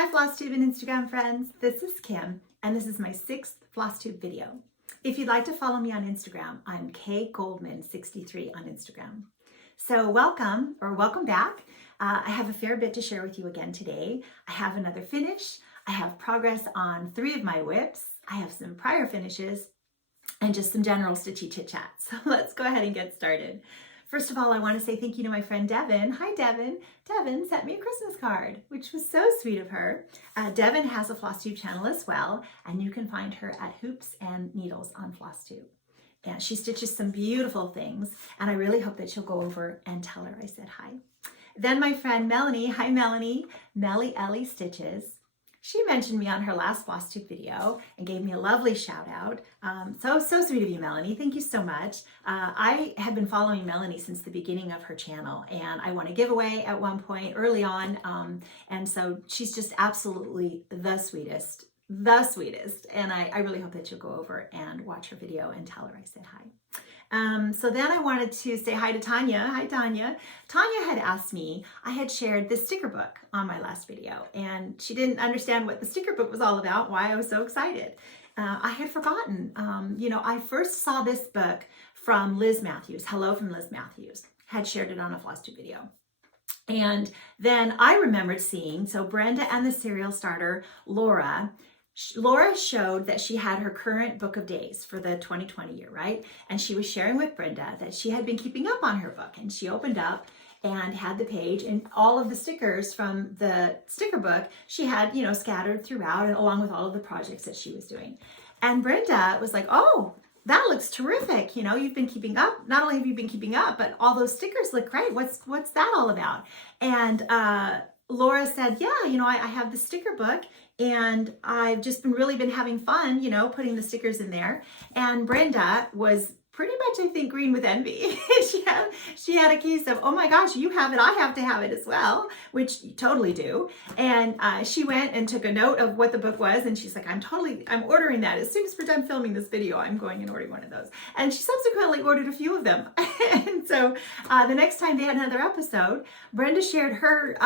Hi Flosstube and Instagram friends, this is Kim and this is my 6th Flosstube video. If you'd like to follow me on Instagram, I'm kgoldman63 on Instagram. So welcome back. I have a fair bit to share with you again today. I have another finish, I have progress on 3 of my WIPs, I have some prior finishes, and just some general stitchy chit chat. So let's go ahead and get started. First of all, I want to say thank you to my friend Devin. Hi Devin. Devin sent me a Christmas card, which was so sweet of her. Devin has a Flosstube channel as well, and you can find her at Hoops and Needles on Flosstube. And she stitches some beautiful things, and I really hope that you'll go over and tell her I said hi. Then my friend Melanie. Hi Melanie. Melly Ellie Stitches. She mentioned me on her last Flosstube video and gave me a lovely shout out. So sweet of you, Melanie. Thank you so much. I have been following Melanie since the beginning of her channel, and I won a giveaway at one point early on. And so she's just absolutely the sweetest. And I really hope that you'll go over and watch her video and tell her I said hi. So then I wanted to say hi to Tanya. Hi, Tanya. Tanya had asked me, I had shared this sticker book on my last video, and she didn't understand what the sticker book was all about, why I was so excited. I had forgotten. I first saw this book from Liz Matthews, Hello from Liz Matthews, had shared it on a Flosstube video. And then I remembered seeing, so Brenda and the Serial Starter, Laura showed that she had her current book of days for the 2020 year, right? And she was sharing with Brenda that she had been keeping up on her book, and she opened up and had the page and all of the stickers from the sticker book she had, scattered throughout, and along with all of the projects that she was doing. And Brenda was like, oh, that looks terrific. You've been keeping up. Not only have you been keeping up, but all those stickers look great. What's that all about? And Laura said, yeah, I have the sticker book, and I've just really been having fun, putting the stickers in there. And Brenda was pretty much, I think, green with envy. she had a case of, oh my gosh, you have it, I have to have it as well, which you totally do. And she went and took a note of what the book was, and she's like, I'm ordering that. As soon as we're done filming this video, I'm going and ordering one of those. And she subsequently ordered a few of them. And so the next time they had another episode, Brenda shared her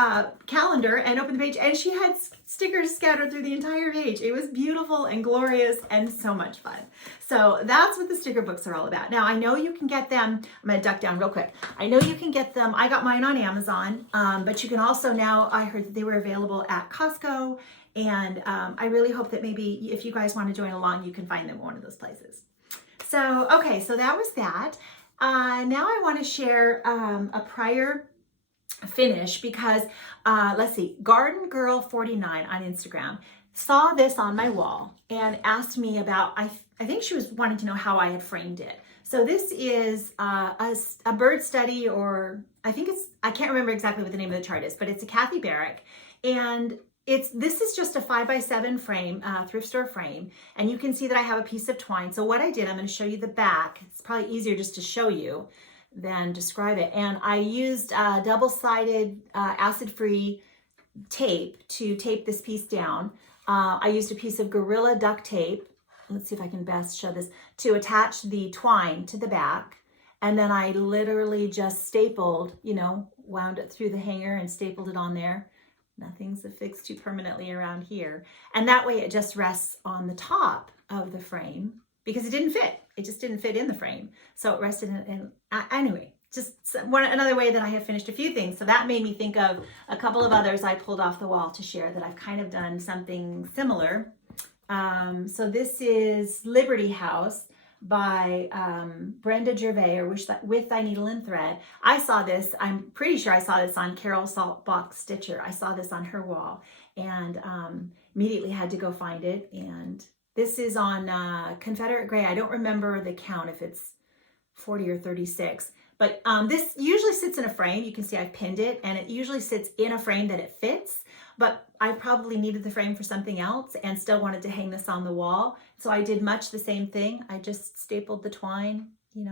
calendar and opened the page, and she had stickers scattered through the entire page. It was beautiful and glorious and so much fun. So that's what the sticker books are all about. Now, I know you can get them. I'm going to duck down real quick. I know you can get them. I got mine on Amazon, but you can also now, I heard that they were available at Costco, and I really hope that maybe if you guys want to join along, you can find them at one of those places. So, okay, so that was that. Now I want to share a prior finish because, let's see, Garden Girl 49 on Instagram saw this on my wall and asked me about, I think she was wanting to know how I had framed it. So this is a bird study, or I can't remember exactly what the name of the chart is, but it's a Kathy Barrick, and this is just a 5x7 frame, thrift store frame, and you can see that I have a piece of twine. So what I did, I'm going to show you the back. It's probably easier just to show you than describe it. And I used double-sided acid-free tape to tape this piece down. I used a piece of Gorilla duct tape, let's see if I can best show this, to attach the twine to the back. And then I literally just stapled, wound it through the hanger and stapled it on there. Nothing's affixed too permanently around here. And that way it just rests on the top of the frame because it didn't fit. It just didn't fit in the frame. So it rested in anyway, just another way that I have finished a few things. So that made me think of a couple of others I pulled off the wall to share that I've kind of done something similar. So this is Liberty House by Brenda Gervais, or With Thy Needle and Thread. I saw this, I'm pretty sure I saw this on Carol Saltbox Stitcher. I saw this on her wall and immediately had to go find it. And this is on Confederate Gray. I don't remember the count if it's 40 or 36. But this usually sits in a frame. You can see I've pinned it, and it usually sits in a frame that it fits. But I probably needed the frame for something else and still wanted to hang this on the wall. So I did much the same thing. I just stapled the twine,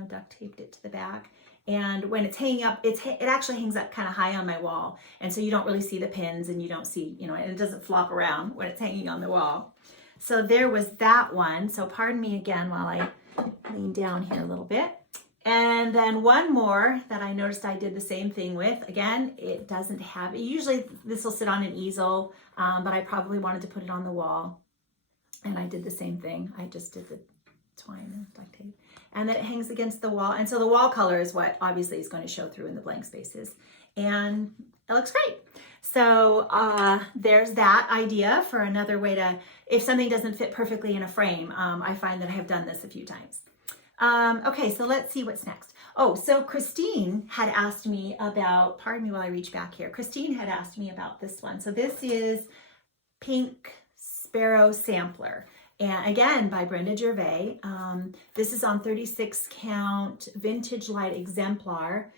duct taped it to the back. And when it's hanging up, it actually hangs up kind of high on my wall. And so you don't really see the pins, and you don't see, and it doesn't flop around when it's hanging on the wall. So there was that one. So pardon me again while I lean down here a little bit. And then one more that I noticed I did the same thing with. Again, it doesn't have, usually this will sit on an easel, but I probably wanted to put it on the wall. And I did the same thing. I just did the twine and duct tape. And then it hangs against the wall. And so the wall color is what obviously is going to show through in the blank spaces. And it looks great. So there's that idea for another way to, if something doesn't fit perfectly in a frame, I find that I have done this a few times. Okay, so let's see what's next. Oh, so Christine had asked me about, pardon me while I reach back here. Christine had asked me about this one. So this is Pink Sparrow Sampler. And again, by Brenda Gervais. This is on 36 count vintage light exemplar.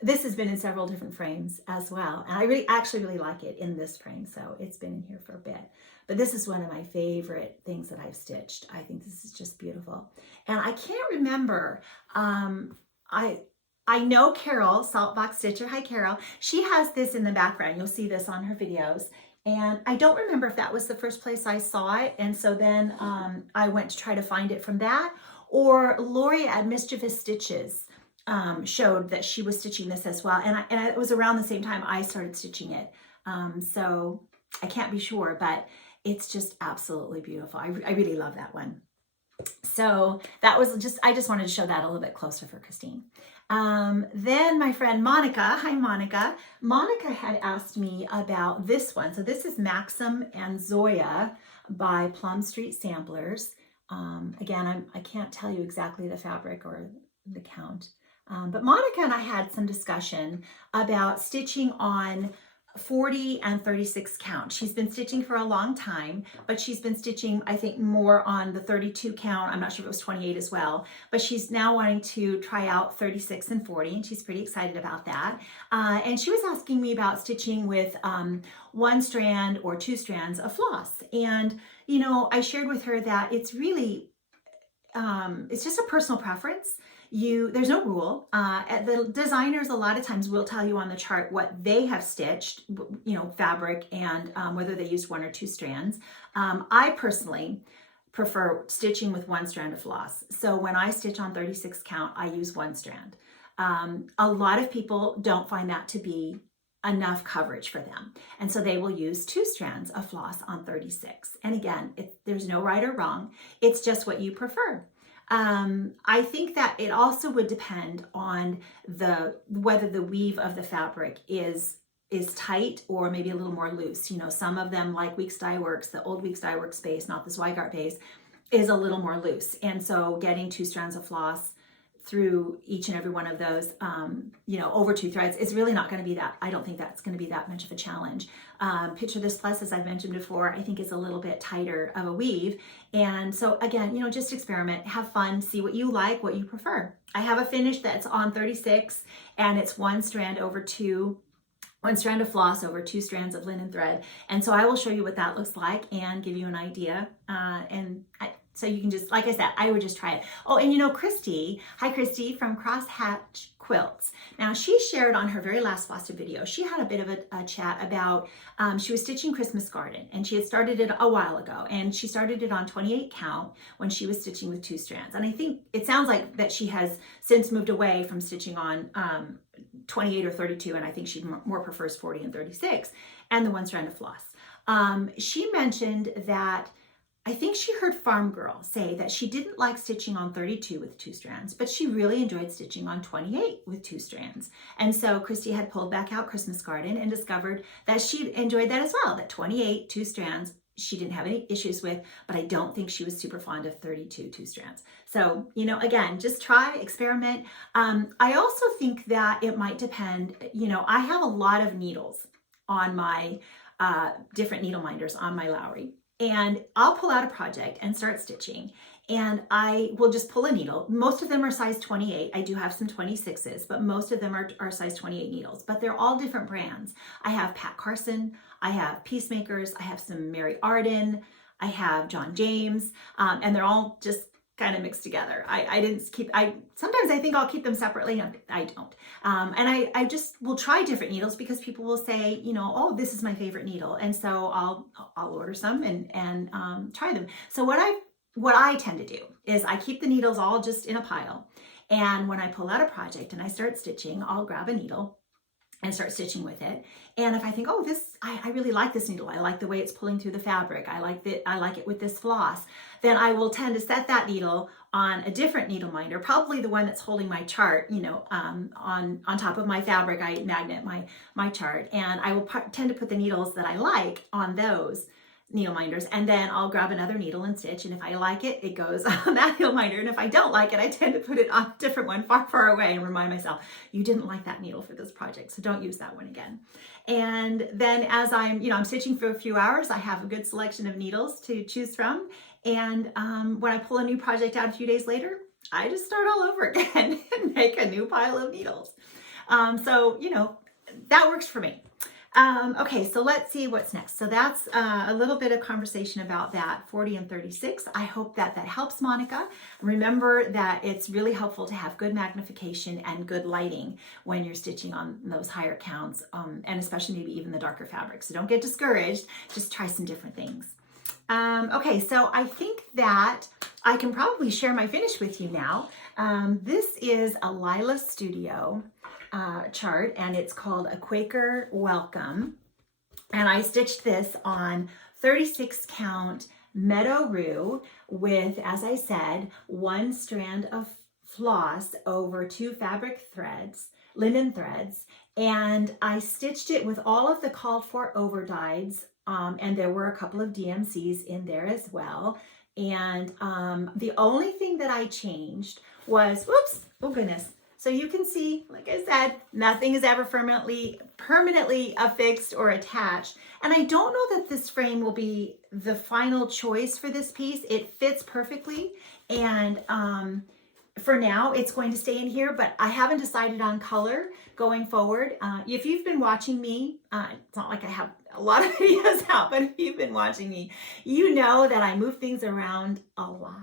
This has been in several different frames as well. And I actually really like it in this frame. So it's been in here for a bit. But this is one of my favorite things that I've stitched. I think this is just beautiful. And I can't remember, I know Carol, Saltbox Stitcher, hi Carol, she has this in the background. You'll see this on her videos. And I don't remember if that was the first place I saw it. And so then I went to try to find it from that. Or Lori at Mischievous Stitches showed that she was stitching this as well. And it was around the same time I started stitching it. So I can't be sure, but it's just absolutely beautiful. I really love that one. So that was just, I just wanted to show that a little bit closer for Christine. Then my friend Monica, hi Monica. Monica had asked me about this one. So this is Maxim and Zoya by Plum Street Samplers. Again, I can't tell you exactly the fabric or the count. But Monica and I had some discussion about stitching on 40 and 36 count. She's been stitching for a long time, but she's been stitching, I think, more on the 32 count. I'm not sure if it was 28 as well, but she's now wanting to try out 36 and 40, and she's pretty excited about that. And she was asking me about stitching with one strand or two strands of floss. And, you know, I shared with her that it's really, it's just a personal preference. There's no rule. The designers a lot of times will tell you on the chart what they have stitched, you know, fabric and whether they used one or two strands. I personally prefer stitching with one strand of floss. So when I stitch on 36 count, I use one strand. A lot of people don't find that to be enough coverage for them. And so they will use two strands of floss on 36. And again, there's no right or wrong. It's just what you prefer. I think that it also would depend on whether the weave of the fabric is tight or maybe a little more loose. You know, some of them, like Weeks Dye Works, the old Weeks Dye Works base, not the Zweigart base, is a little more loose. And so getting two strands of floss through each and every one of those, you know, over two threads, it's really not going to be that, I don't think that's going to be that much of a challenge. Picture This Plus, as I've mentioned before, I think is a little bit tighter of a weave. And so again, you know, just experiment, have fun, see what you like, what you prefer. I have a finish that's on 36 and it's one strand of floss over two strands of linen thread. And so I will show you what that looks like and give you an idea. So you can just, like I said, I would just try it. Oh, and you know, Christy, hi Christy from Crosshatch Quilts. Now she shared on her very last Flosstube video, she had a bit of a chat about, she was stitching Christmas Garden and she had started it a while ago and she started it on 28 count when she was stitching with two strands. And I think it sounds like that she has since moved away from stitching on 28 or 32, and I think she more prefers 40 and 36 and the one strand of floss. She mentioned that I think she heard Farm Girl say that she didn't like stitching on 32 with two strands, but she really enjoyed stitching on 28 with two strands. And so Christy had pulled back out Christmas Garden and discovered that she enjoyed that as well, that 28, two strands, she didn't have any issues with, but I don't think she was super fond of 32, two strands. So, you know, again, just try, experiment. I also think that it might depend, you know, I have a lot of needles on my different needle minders on my Lowry. And I'll pull out a project and start stitching and I will just pull a needle. Most of them are size 28. I do have some 26s, but most of them are size 28 needles, but they're all different brands. I have Pat Carson, I have Peacemakers, I have some Mary Arden, I have John James, and they're all just kind of mixed together. Sometimes I think I'll keep them separately. I don't. And I just will try different needles because people will say, you know, oh, this is my favorite needle. And so I'll order some and try them. So what I tend to do is I keep the needles all just in a pile And when I pull out a project and I start stitching, I'll grab a needle and start stitching with it. And if I think, oh, I really like this needle, I like the way it's pulling through the fabric, I like it with this floss, then I will tend to set that needle on a different needle minder, probably the one that's holding my chart, on top of my fabric. I magnet my chart, and I will tend to put the needles that I like on those needle minders, and then I'll grab another needle and stitch, and if I like it, it goes on that needle minder, and if I don't like it, I tend to put it on a different one far away and remind myself, you didn't like that needle for this project, so don't use that one again. And then as I'm stitching for a few hours, I have a good selection of needles to choose from, and when I pull a new project out a few days later, I just start all over again and make a new pile of needles. So that works for me. Okay, so let's see what's next. So that's a little bit of conversation about that 40 and 36. I hope that helps, Monica. Remember that it's really helpful to have good magnification and good lighting when you're stitching on those higher counts, and especially maybe even the darker fabrics. So don't get discouraged, just try some different things. Okay, so I think that I can probably share my finish with you now. This is a Lila Studio chart, and it's called A Quaker Welcome, and I stitched this on 36 count Meadow Rue with, as I said, 1 strand of floss over 2 fabric threads, linen threads, and I stitched it with all of the called for overdyes, and there were a couple of DMCs in there as well. And the only thing that I changed was, whoops, oh goodness. So you can see, like I said, nothing is ever permanently affixed or attached. And I don't know that this frame will be the final choice for this piece. It fits perfectly. And for now, it's going to stay in here, but I haven't decided on color going forward. If you've been watching me, it's not like I have a lot of videos out, but if you've been watching me, you know that I move things around a lot.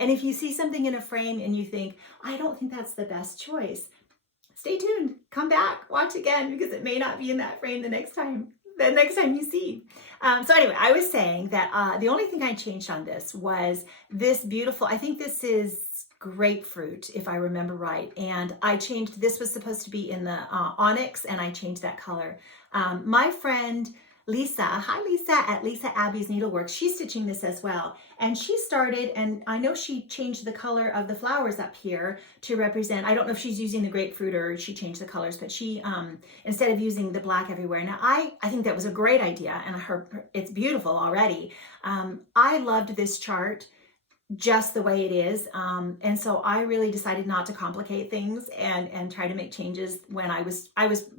And if you see something in a frame and you think, I don't think that's the best choice, stay tuned, come back, watch again, because it may not be in that frame the next time you see. So anyway, I was saying that the only thing I changed on this was this beautiful, I think this is grapefruit, if I remember right. And I changed, this was supposed to be in the onyx, and I changed that color. My friend Lisa, hi Lisa, at Lisa Abby's Needleworks, she's stitching this as well. And she started, and I know she changed the color of the flowers up here to represent, I don't know if she's using the grapefruit or she changed the colors, but she, instead of using the black everywhere. Now I think that was a great idea, and it's beautiful already. I loved this chart just the way it is. And so I really decided not to complicate things and try to make changes when I was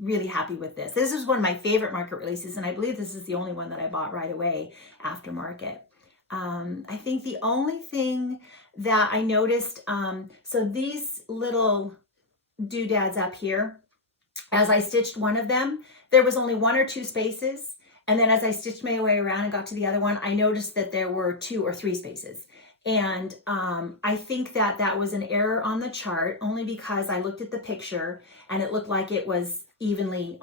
really happy with this. This is one of my favorite market releases, and I believe this is the only one that I bought right away after market. I think the only thing that I noticed, so these little doodads up here, as I stitched one of them, there was only 1 or 2 spaces. And then as I stitched my way around and got to the other one, I noticed that there were 2 or 3 spaces. And I think that was an error on the chart, only because I looked at the picture and it looked like it was evenly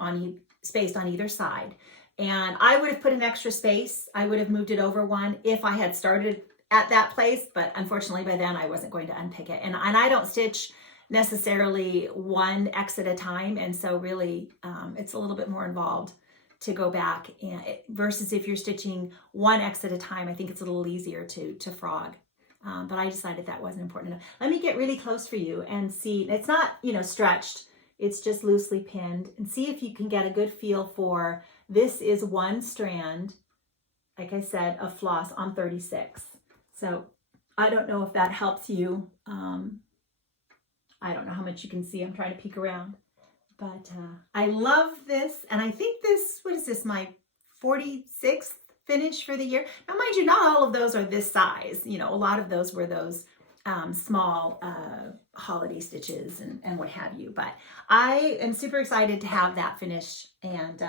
spaced on either side. And I would have put an extra space. I would have moved it over 1 if I had started at that place, but unfortunately by then I wasn't going to unpick it. And I don't stitch necessarily 1 X at a time, and so really it's a little bit more involved to go back, and versus if you're stitching 1 X at a time, I think it's a little easier to frog. But I decided that wasn't important enough. Let me get really close for you and see. It's not, stretched. It's just loosely pinned. And see if you can get a good feel for, this is 1 strand, like I said, of floss on 36. So I don't know if that helps you. I don't know how much you can see. I'm trying to peek around. But I love this. And I think this, what is this, my 46th finish for the year. Now, mind you, not all of those are this size. A lot of those were those small holiday stitches and what have you. But I am super excited to have that finish and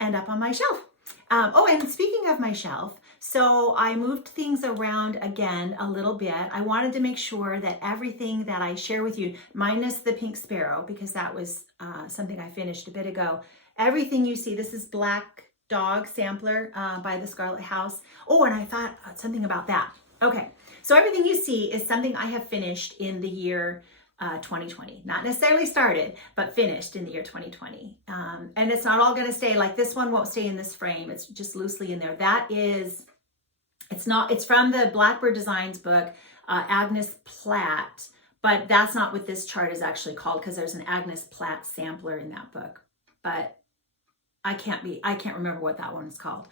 end up on my shelf. Oh, and speaking of my shelf, so I moved things around again a little bit. I wanted to make sure that everything that I share with you, minus the pink sparrow, because that was something I finished a bit ago. Everything you see, this is Black Dog Sampler by the Scarlet House. Oh, and I thought something about that. Okay, so everything you see is something I have finished in the year 2020. Not necessarily started, but finished in the year 2020. And it's not all going to stay, like this one won't stay in this frame. It's just loosely in there. It's from the Blackbird Designs book, Agnes Platt, but that's not what this chart is actually called, because there's an Agnes Platt sampler in that book. But I can't remember what that one is called.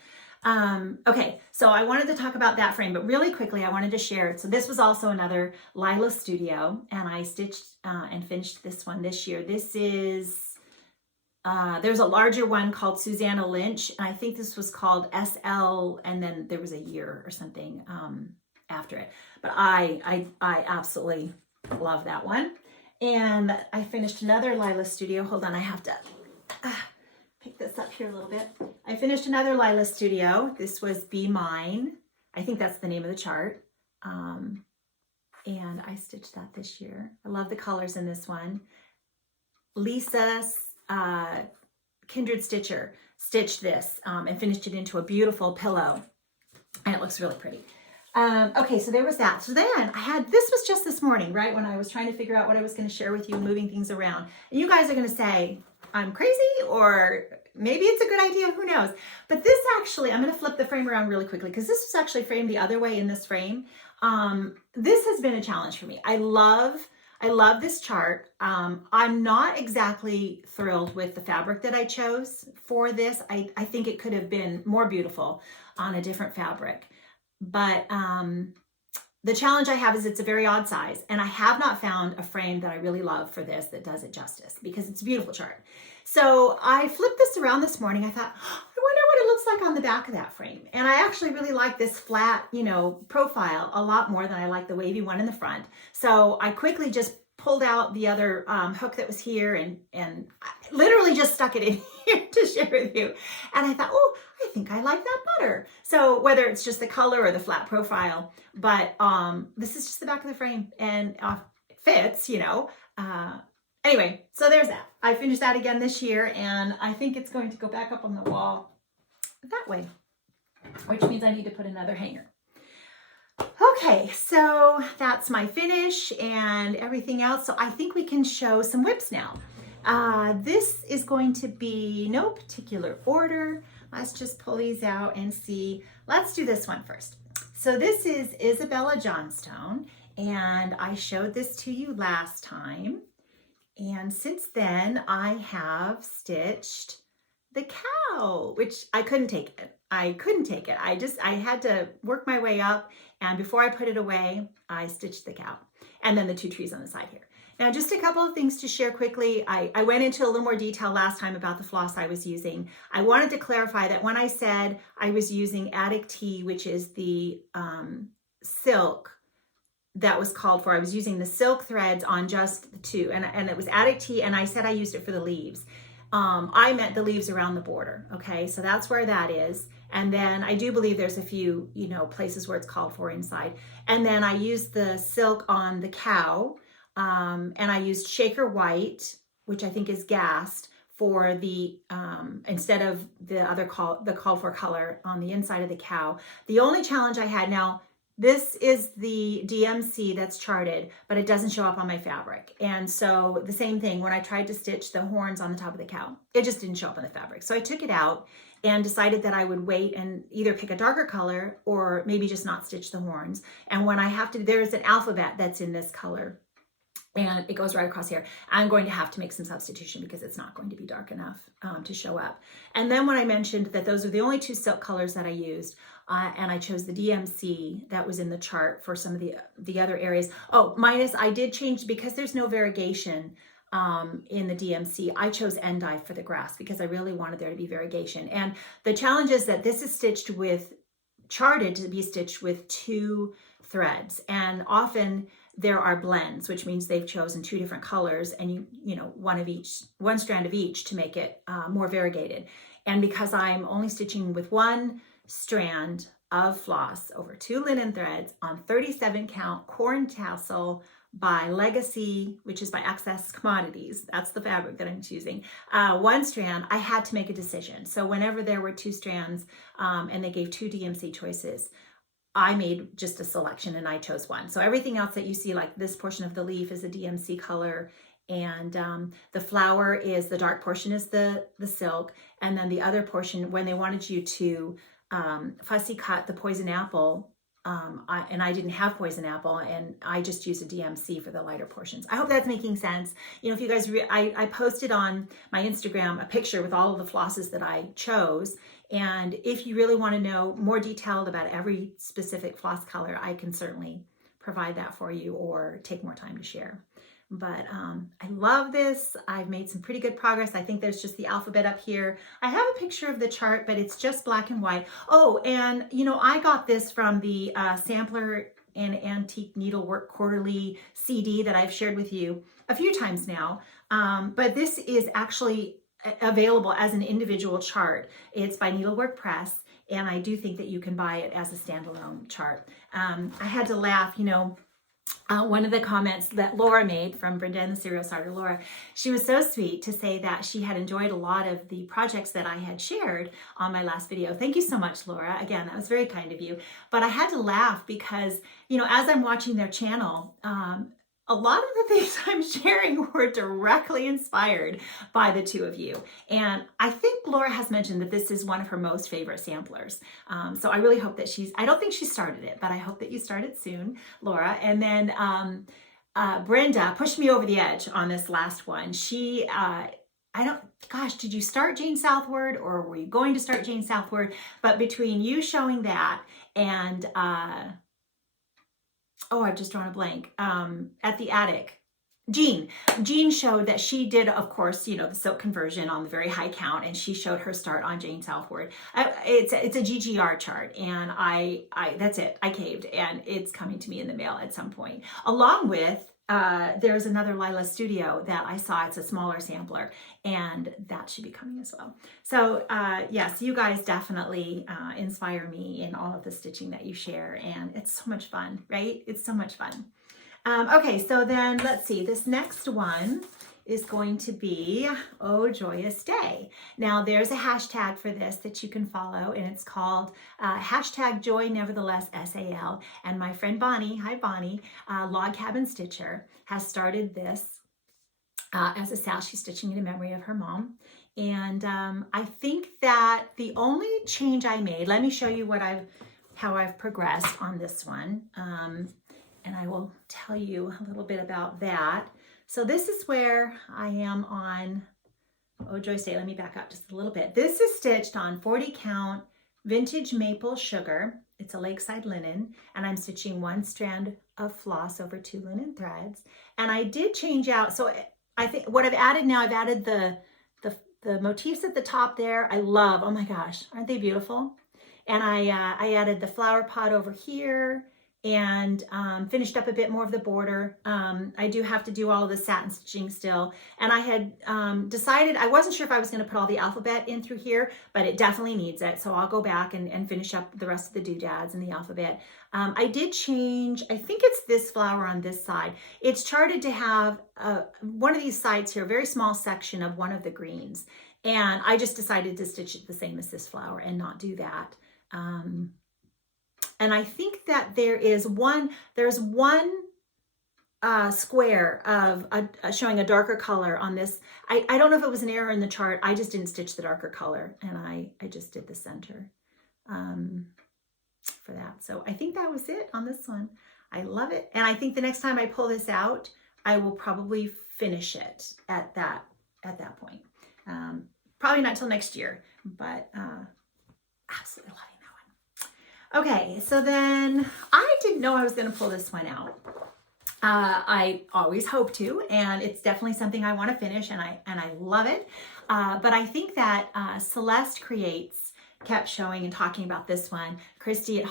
Okay, so I wanted to talk about that frame, but really quickly, I wanted to share. So this was also another Lila Studio, and I stitched and finished this one this year. This is, there's a larger one called Susanna Lynch, and I think this was called SL, and then there was a year or something after it. But I absolutely love that one. And I finished another Lila Studio. Hold on, I have to pick this up here a little bit. I finished another Lila Studio. This was Be Mine. I think that's the name of the chart. And I stitched that this year. I love the colors in this one. Lisa Kindred Stitcher stitched this and finished it into a beautiful pillow. And it looks really pretty. Okay, so there was that. So then this was just this morning, right? When I was trying to figure out what I was going to share with you, moving things around. And you guys are going to say, I'm crazy, or maybe it's a good idea, who knows? But this actually, I'm going to flip the frame around really quickly, because this was actually framed the other way in this frame. This has been a challenge for me. I love this chart. I'm not exactly thrilled with the fabric that I chose for this. I think it could have been more beautiful on a different fabric. But the challenge I have is it's a very odd size, and I have not found a frame that I really love for this that does it justice, because it's a beautiful chart. So I flipped this around this morning. I thought, I wonder what it looks like on the back of that frame. And I actually really like this flat, profile a lot more than I like the wavy one in the front. So I quickly just pulled out the other hook that was here and I literally just stuck it in here to share with you. And I thought, oh, I think I like that better. So whether it's just the color or the flat profile, but this is just the back of the frame, and it fits, Anyway, so there's that. I finished that again this year, and I think it's going to go back up on the wall that way, which means I need to put another hanger. Okay, so that's my finish and everything else. So I think we can show some WIPs now. This is going to be no particular order. Let's just pull these out and see. Let's do this one first. So this is Isabella Johnstone, and I showed this to you last time. And since then, I have stitched the cow, which I couldn't take it. I had to work my way up, and before I put it away, I stitched the cow, and then the two trees on the side here. Now, just a couple of things to share quickly. I went into a little more detail last time about the floss I was using. I wanted to clarify that when I said I was using Attic Tea, which is the silk that was called for, I was using the silk threads on just the two, and it was Attic Tea, and I said I used it for the leaves. I meant the leaves around the border, okay? So that's where that is. And then I do believe there's a few, places where it's called for inside. And then I used the silk on the cow, and I used Shaker White, which I think is gassed, for the, instead of the other the called for color on the inside of the cow. The only challenge I had now, this is the DMC that's charted, but it doesn't show up on my fabric. And so the same thing, when I tried to stitch the horns on the top of the cow, it just didn't show up on the fabric. So I took it out and decided that I would wait and either pick a darker color or maybe just not stitch the horns. And when I have to, there's an alphabet that's in this color, and it goes right across here. I'm going to have to make some substitution because it's not going to be dark enough to show up. And then when I mentioned that those are the only two silk colors that I used, and I chose the DMC that was in the chart for some of the other areas. Oh, minus I did change, because there's no variegation in the DMC. I chose endive for the grass because I really wanted there to be variegation. And the challenge is that this is charted to be stitched with two threads, and often there are blends, which means they've chosen two different colors, and one strand of each to make it more variegated. And because I'm only stitching with one strand of floss over two linen threads on 37 count corn tassel by Legacy, which is by Access Commodities, that's the fabric that I'm choosing, one strand, I had to make a decision. So whenever there were two strands and they gave two DMC choices, I made just a selection and I chose one. So everything else that you see, like this portion of the leaf is a DMC color, and the flower is, the dark portion is the silk, and then the other portion, when they wanted you to fussy cut the poison apple, and I didn't have poison apple, and I just used a DMC for the lighter portions. I hope that's making sense. You know, if you guys, I posted on my Instagram a picture with all of the flosses that I chose. And if you really want to know more detailed about every specific floss color, I can certainly provide that for you or take more time to share. But I love this. I've made some pretty good progress. I think there's just the alphabet up here. I have a picture of the chart, but it's just black and white. Oh, and you know, I got this from the Sampler and Antique Needlework Quarterly CD that I've shared with you a few times now. But this is actually available as an individual chart. It's by Needlework Press, and I do think that you can buy it as a standalone chart. I had to laugh, you know, one of the comments that Laura made, from Brenda and the Serial Starter, Laura, she was so sweet to say that she had enjoyed a lot of the projects that I had shared on my last video. Thank you so much, Laura. Again, that was very kind of you. But I had to laugh because, you know, as I'm watching their channel, a lot of the things I'm sharing were directly inspired by the two of you. And I think Laura has mentioned that this is one of her most favorite samplers. So I really hope that I don't think she started it, but I hope that you start it soon, Laura. And then Brenda pushed me over the edge on this last one. She, gosh, did you start Jane Southward, or were you going to start Jane Southward? But between you showing that and, oh, I've just drawn a blank, at the attic, Jean showed that she did, of course, you know, the silk conversion on the very high count, and she showed her start on Jane Southward. It's a GGR chart, and I that's it. I caved, and it's coming to me in the mail at some point. Along with, there's another Lila Studio that I saw. It's a smaller sampler, and that should be coming as well. So yes, you guys definitely inspire me in all of the stitching that you share, and it's so much fun, right? It's so much fun. Okay, so then let's see, this next one is going to be Oh Joyous Day. Now there's a hashtag for this that you can follow, and it's called hashtag Joy Nevertheless SAL. And my friend Bonnie, hi Bonnie, Log Cabin Stitcher, has started this as a SAL. She's stitching in memory of her mom. And I think that the only change I made, let me show you how I've progressed on this one. And I will tell you a little bit about that. So this is where I am on Oh Joyous Day. Let me back up just a little bit. This is stitched on 40 count vintage maple sugar. It's a lakeside linen, and I'm stitching one strand of floss over 2 linen threads. And I did change out, so I think what I've added now, I've added the motifs at the top there. I love, oh my gosh, aren't they beautiful? And I added the flower pot over here, and finished up a bit more of the border. I do have to do all of the satin stitching still. And I had decided, I wasn't sure if I was going to put all the alphabet in through here, but it definitely needs it. So I'll go back and finish up the rest of the doodads and the alphabet. I did change, I think it's this flower on this side. It's charted to have one of these sides here, a very small section of one of the greens. And I just decided to stitch it the same as this flower and not do that. And I think that there's one square of showing a darker color on this. I don't know if it was an error in the chart. I just didn't stitch the darker color, and I just did the center for that. So I think that was it on this one. I love it. And I think the next time I pull this out, I will probably finish it at that point. Probably not till next year, but absolutely loving that one. Okay, so then I didn't know I was going to pull this one out. I always hope to, and it's definitely something I want to finish, and I love it. But I think that Celeste Creates kept showing and talking about this one. Christy at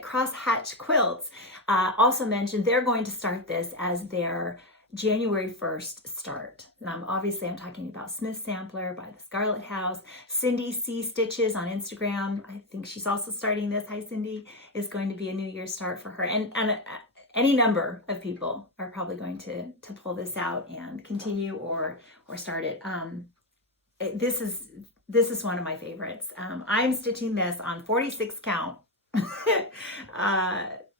Crosshatch Quilts also mentioned they're going to start this as their January 1st start. Obviously, I'm talking about Smith Sampler by the Scarlet House. Cindy C Stitches on Instagram, I think she's also starting this. Hi, Cindy. Is going to be a New Year's start for her. And any number of people are probably going to pull this out and continue or start it. This is one of my favorites. I'm stitching this on 46 count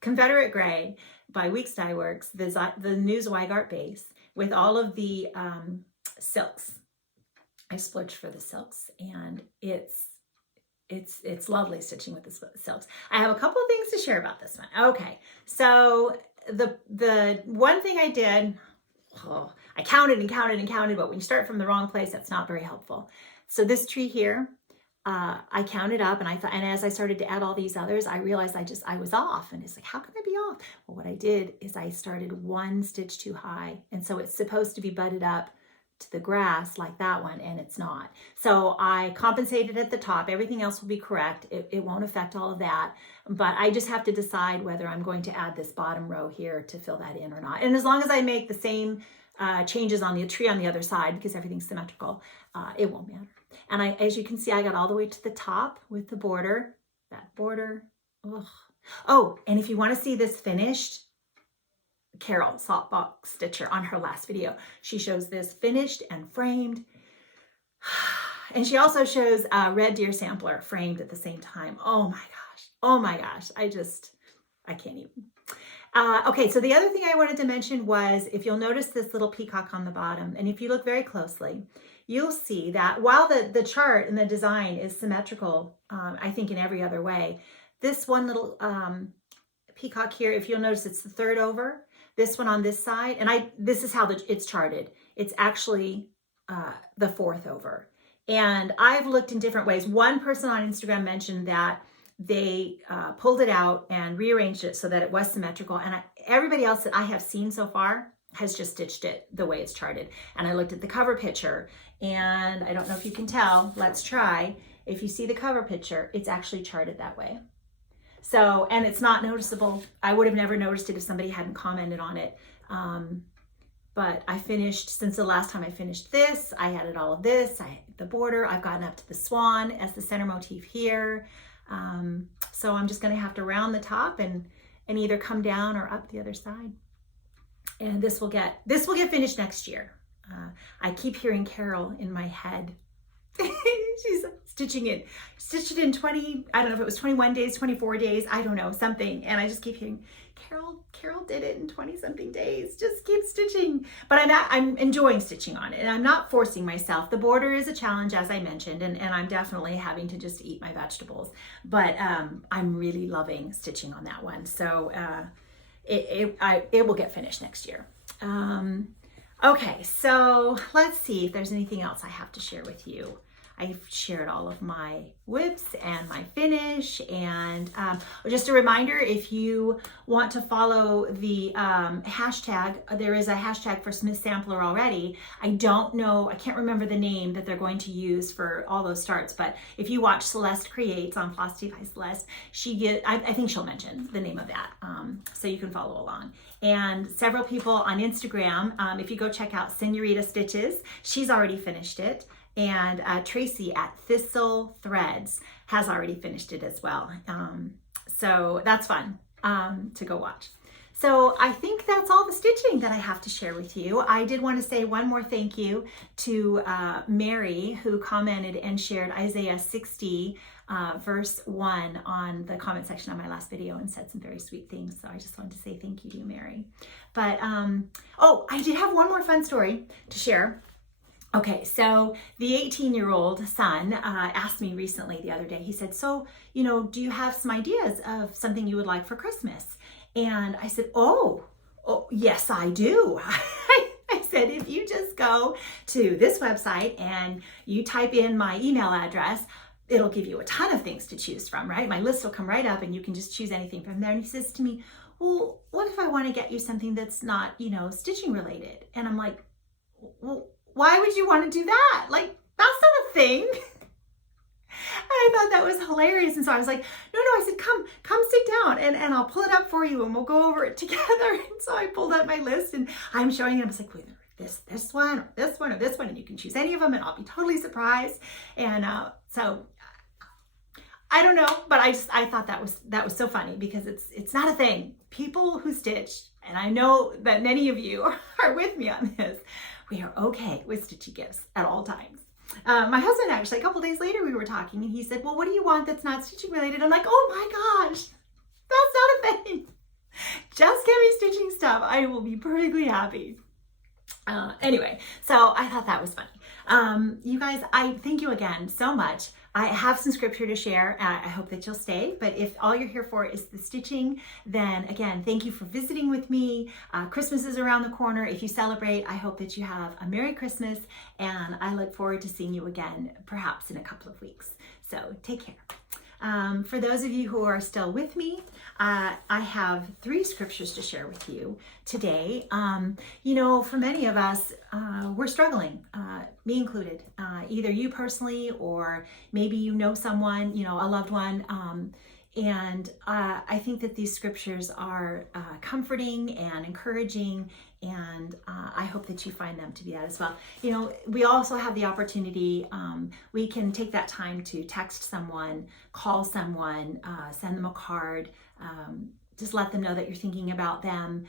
Confederate Gray by Weeks Dye Works, the new Zweigart base with all of the silks. I splurged for the silks, and it's lovely stitching with the silks. I have a couple of things to share about this one. Okay, so the one thing I did, I counted and counted and counted, but when you start from the wrong place, that's not very helpful. So this tree here, I counted up, and as I started to add all these others, I realized I was off, and it's like, how can I be off? Well, what I did is I started one stitch too high, and so it's supposed to be butted up to the grass like that one, and it's not. So I compensated at the top. Everything else will be correct. It won't affect all of that, but I just have to decide whether I'm going to add this bottom row here to fill that in or not. And as long as I make the same changes on the tree on the other side, because everything's symmetrical, it won't matter. And as you can see, I got all the way to the top with the border, that border. Ugh. Oh, and if you want to see this finished, Carol Saltbox Stitcher on her last video, she shows this finished and framed. And she also shows a Red Deer sampler framed at the same time. Oh my gosh. Oh my gosh. I can't even. Okay, so the other thing I wanted to mention was, if you'll notice this little peacock on the bottom, and if you look very closely, you'll see that while the chart and the design is symmetrical, I think in every other way, this one little peacock here, if you'll notice, it's the third over. This one on this side, and this is how it's charted. It's actually the fourth over. And I've looked in different ways. One person on Instagram mentioned that they pulled it out and rearranged it so that it was symmetrical. And everybody else that I have seen so far has just stitched it the way it's charted. And I looked at the cover picture, and I don't know if you can tell. Let's try. If you see the cover picture, it's actually charted that way. So, and it's not noticeable. I would have never noticed it if somebody hadn't commented on it. But I finished, since the last time I finished this, I added all of this, the border, I've gotten up to the swan as the center motif here. So I'm just gonna have to round the top and either come down or up the other side. And this will get finished next year. I keep hearing Carol in my head. She's stitching it in 20, I don't know if it was 21 days, 24 days, I don't know, something. And I just keep hearing, Carol did it in 20 something days, just keep stitching. But I'm enjoying stitching on it, and I'm not forcing myself. The border is a challenge, as I mentioned, and I'm definitely having to just eat my vegetables. But I'm really loving stitching on that one. So it will get finished next year. Okay, so let's see if there's anything else I have to share with you. I've shared all of my WIPs and my finish, and just a reminder, if you want to follow the hashtag, there is a hashtag for Smith Sampler already. I don't know, I can't remember the name that they're going to use for all those starts, but if you watch Celeste Creates on Flosstube by Celeste, I think she'll mention the name of that, so you can follow along. And several people on Instagram, if you go check out Senorita Stitches, she's already finished it. And Tracy at Thistle Threads has already finished it as well. So that's fun to go watch. So I think that's all the stitching that I have to share with you. I did want to say one more thank you to Mary, who commented and shared Isaiah 60 verse 1 on the comment section on my last video and said some very sweet things. So I just wanted to say thank you to you, Mary. But, oh, I did have one more fun story to share. Okay, so the 18-year-old son asked me recently the other day, he said, so, do you have some ideas of something you would like for Christmas? And I said, oh yes, I do. I said, if you just go to this website and you type in my email address, it'll give you a ton of things to choose from, right? My list will come right up and you can just choose anything from there. And he says to me, well, what if I want to get you something that's not, stitching related? And I'm like, well, why would you want to do that? Like, that's not a thing. I thought that was hilarious. And so I was like, no, I said, come sit down and I'll pull it up for you and we'll go over it together. And so I pulled up my list and I'm showing him, I was like, wait, this one, or this one, or this one, and you can choose any of them and I'll be totally surprised. And so I don't know, but I thought that was so funny because it's not a thing. People who stitch, and I know that many of you are with me on this, we are okay with stitchy gifts at all times. My husband actually, a couple days later, we were talking and he said, well, what do you want that's not stitching related? I'm like, oh my gosh, that's not a thing. Just give me stitching stuff. I will be perfectly happy. Anyway, so I thought that was funny. You guys, I thank you again so much. I have some scripture to share. I hope that you'll stay, but if all you're here for is the stitching, then again, thank you for visiting with me. Christmas is around the corner. If you celebrate, I hope that you have a Merry Christmas, and I look forward to seeing you again, perhaps in a couple of weeks. So take care. For those of you who are still with me, I have 3 scriptures to share with you today. You know, for many of us, we're struggling, me included, either you personally or maybe you know someone, you know, a loved one. And I think that these scriptures are comforting and encouraging, and I hope that you find them to be that as well. You know, we also have the opportunity, we can take that time to text someone, call someone, send them a card, just let them know that you're thinking about them,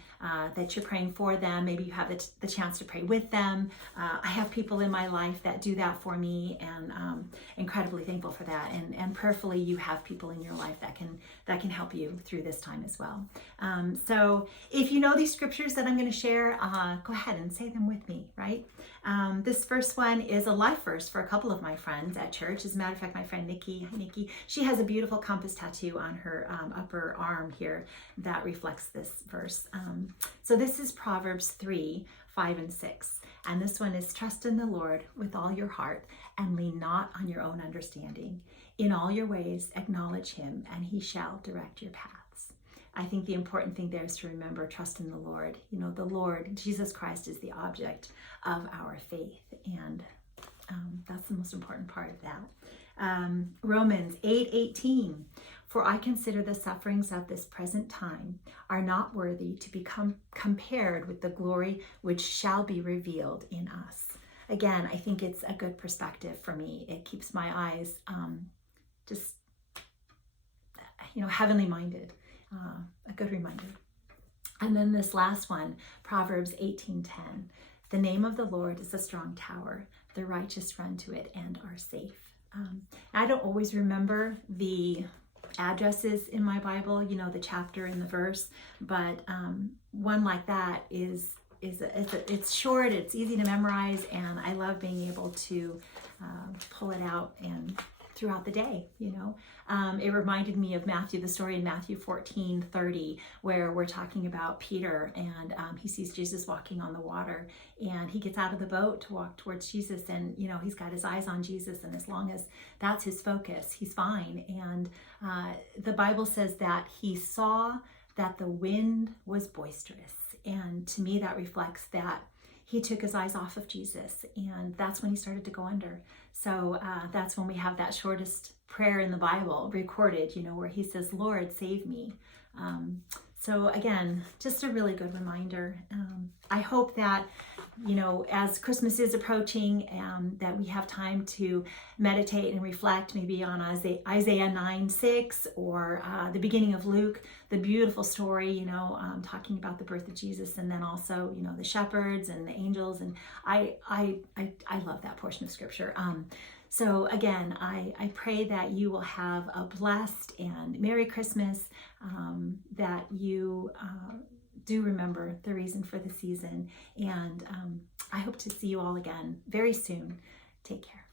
that you're praying for them. Maybe you have the chance to pray with them. I have people in my life that do that for me, and incredibly thankful for that. And prayerfully, you have people in your life that can help you through this time as well. So if you know these scriptures that I'm going to share, go ahead and say them with me, right? This first one is a life verse for a couple of my friends at church. As a matter of fact, my friend Nikki, she has a beautiful compass tattoo on her upper arm here that reflects this verse. So this is Proverbs 3:5-6. And this one is, trust in the Lord with all your heart and lean not on your own understanding. In all your ways, acknowledge him and he shall direct your paths. I think the important thing there is to remember, trust in the Lord. You know, the Lord, Jesus Christ, is the object of our faith. And that's the most important part of that. Romans 8:18. For I consider the sufferings of this present time are not worthy to be compared with the glory which shall be revealed in us. Again, I think it's a good perspective for me. It keeps my eyes just, you know, heavenly minded. A good reminder. And then this last one, Proverbs 18:10. The name of the Lord is a strong tower. The righteous run to it and are safe. I don't always remember the addresses in my Bible, you know, the chapter and the verse, but one like that it's short, it's easy to memorize, and I love being able to pull it out and throughout the day, you know. It reminded me of the story in Matthew 14:30, where we're talking about Peter, and he sees Jesus walking on the water, and he gets out of the boat to walk towards Jesus, and, you know, he's got his eyes on Jesus, and as long as that's his focus, he's fine. And the Bible says that he saw that the wind was boisterous, and to me that reflects that he took his eyes off of Jesus, and that's when he started to go under. So that's when we have that shortest prayer in the Bible recorded, you know, where he says, Lord, save me. So again, just a really good reminder. I hope that, you know, as Christmas is approaching, that we have time to meditate and reflect maybe on Isaiah 9:6 or the beginning of Luke, the beautiful story, you know, talking about the birth of Jesus, and then also, you know, the shepherds and the angels. And I love that portion of scripture. So again, I pray that you will have a blessed and Merry Christmas, that you do remember the reason for the season, and I hope to see you all again very soon. Take care.